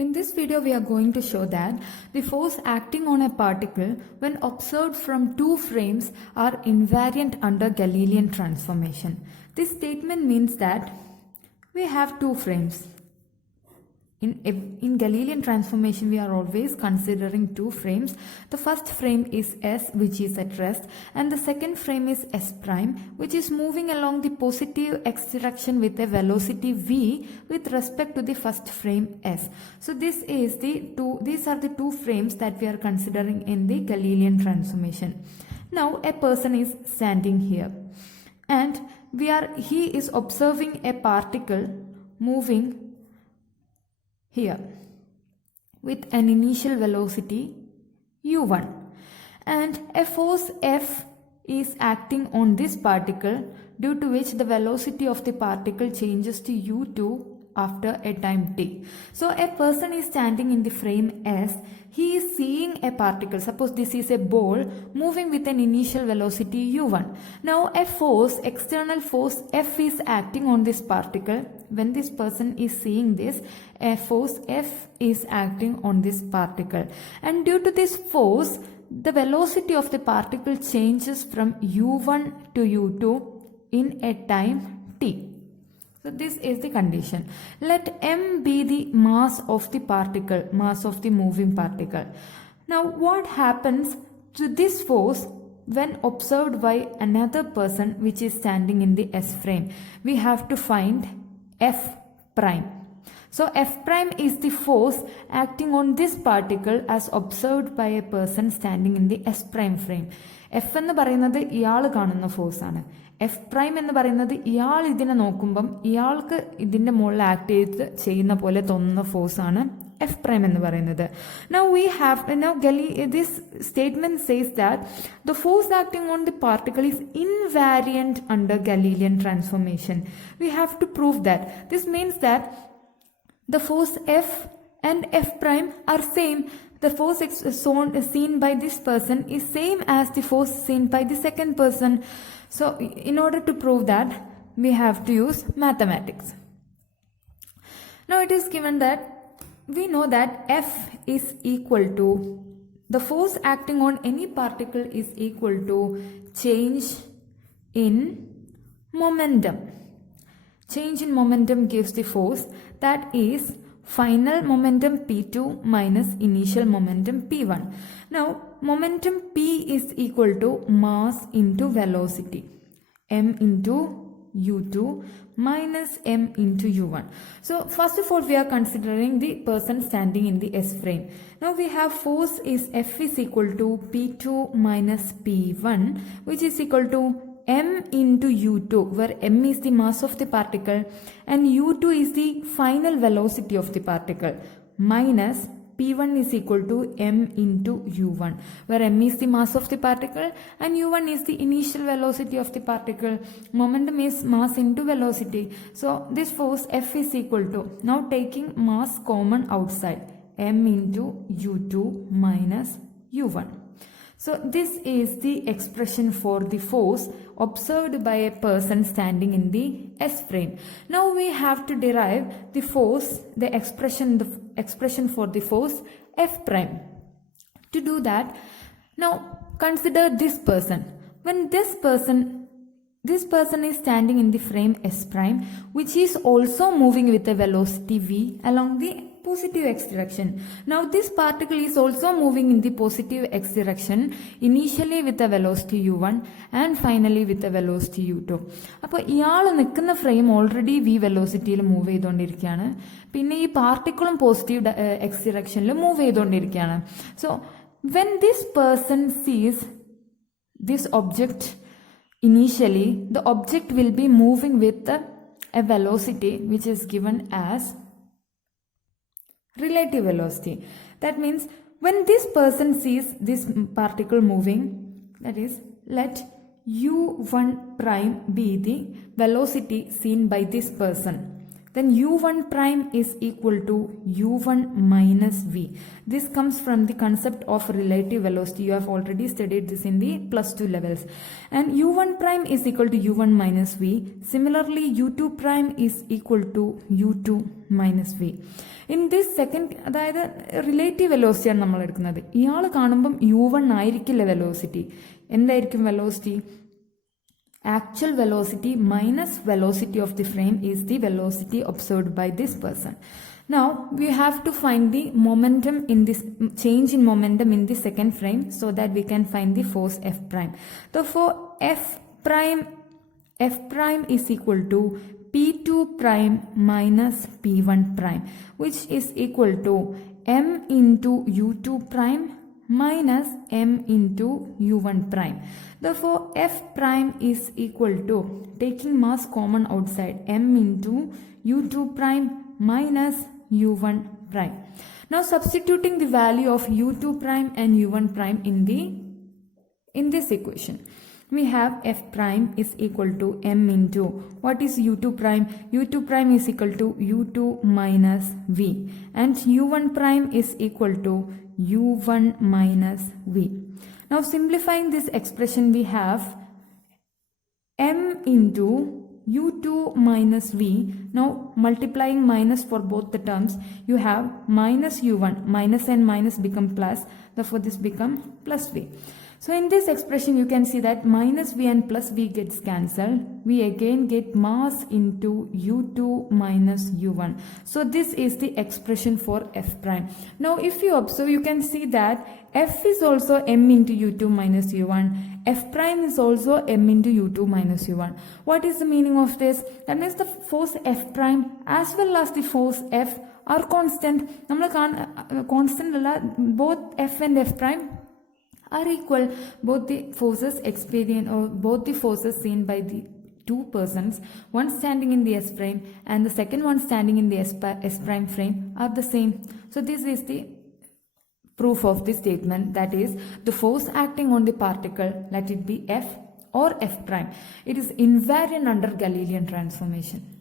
In this video, we are going to show that the force acting on a particle when observed from two frames are invariant under Galilean transformation. This statement means that we have two frames. In Galilean transformation, we are always considering two frames. The first frame is S, which is at rest, and the second frame is S prime, which is moving along the positive x direction with a velocity v with respect to the first frame S. So these are the two frames that we are considering in the Galilean transformation. Now a person is standing here, and he is observing a particle moving here with an initial velocity u1, and a force F is acting on this particle, due to which the velocity of the particle changes to u2 after a time t. So a person is standing in the frame S. He is seeing a particle, suppose this is a ball, moving with an initial velocity u1. Now a force, external force F is acting on this particle. When this person is seeing this, a force F is acting on this particle, and due to this force, the velocity of the particle changes from u1 to u2 in a time t. So this is the condition. Let m be the mass of the particle, mass of the moving particle. Now what happens to this force when observed by another person which is standing in the S frame? We have to find F prime. So F prime is the force acting on this particle as observed by a person standing in the S prime frame. F എന്ന് പറയുന്നത് ഇയാൾ കാണുന്ന force ആണ്. F prime എന്ന് പറയുന്നത് ഇയാൾ ഇതിനെ നോക്കുമ്പം ഇയാൾക്ക് ഇതിന്റെ മുകളിൽ ആക്ട് ചെയ്യുന്ന പോലെ തോന്നുന്ന ഫോഴ്സ് ആണ് F prime എന്ന് പറയുന്നത്. This statement says that the force acting on the particle is invariant under Galilean transformation. We have to prove that. This means that the force F and F prime are same. The force seen by this person is same as the force seen by the second person. So in order to prove that, we have to use mathematics. Now it is given that we know that F is equal to, the force acting on any particle is equal to change in momentum. Change in momentum gives the force, that is final momentum P2 minus initial momentum P1. Now momentum P is equal to mass into velocity, m into u2 minus m into u1. So first of all, we are considering the person standing in the S frame. Now we have force is F is equal to P2 minus P1, which is equal to m into u2, where m is the mass of the particle and u2 is the final velocity of the particle, minus P1 is equal to m into u1, where m is the mass of the particle and u1 is the initial velocity of the particle. Momentum is mass into velocity. So this force F is equal to, now taking mass common outside, m into u2 minus u1. So this is the expression for the force observed by a person standing in the S frame. Now we have to derive the force, the expression for the force F prime. To do that, now consider this person. When this person is standing in the frame S prime, which is also moving with a velocity v along the positive x direction. Now this particle is also moving in the positive x direction, initially with a velocity u1 and finally with a velocity u2. അപ്പോൾ ഇയാൾ നിൽക്കുന്ന frame already v വെലോസിറ്റിയിൽ move ചെയ്തുകൊണ്ടിരിക്കുകയാണ്, പിന്നെ ഈ പാർട്ടിക്കിളും positive X ഡിറക്ഷനിൽ move ചെയ്തുകൊണ്ടിരിക്കുകയാണ്. So when this person സീസ് this object initially, the object will be moving with a velocity which is given as relative velocity. That means when this person sees this particle moving, that is, let u1 prime be the velocity seen by this person. then u1 prime is equal to u1 minus v. This comes from the concept of relative velocity. You have already studied this in the plus 2 levels. And u1 prime is equal to u1 minus v. Similarly, u2 prime is equal to u2 minus v. In this second, അതായത് relative വെലോസിറ്റിയാണ് നമ്മൾ എടുക്കുന്നത്. ഇയാൾ കാണുമ്പം u1 ആയിരിക്കില്ല velocity. എന്തായിരിക്കും velocity? Actual velocity minus velocity of the frame is the velocity observed by this person. Now we have to find the momentum in this change in momentum in the second frame so that we can find the force F prime. Therefore F prime is equal to P2 prime minus P1 prime, which is equal to m into u2 prime minus m into u1 prime. Therefore F prime is equal to, taking mass common outside, m into u2 prime minus u1 prime. Now substituting the value of u2 prime and u1 prime in this equation, we have F prime is equal to m into, what is u2 prime? u2 prime is equal to u2 minus v, and u1 prime is equal to u1 minus v. Now simplifying this expression, we have m into u2 minus v. Now multiplying minus for both the terms, you have minus u1, minus and minus become plus, therefore this become plus v. So in this expression you can see that minus v and plus v gets cancelled. We again get mass into u2 minus u1. So this is the expression for F prime. Now if you observe, you can see that F is also m into u2 minus u1. F prime is also m into u2 minus u1. What is the meaning of this? That means the force F prime as well as the force F are constant. Constant both F and F prime are equal. Both the forces experienced, or both the forces seen by the two persons, one standing in the S prime and the second one standing in the S prime frame, are the same. So this is the proof of this statement, that is the force acting on the particle, let it be F or F prime, it is invariant under Galilean transformation.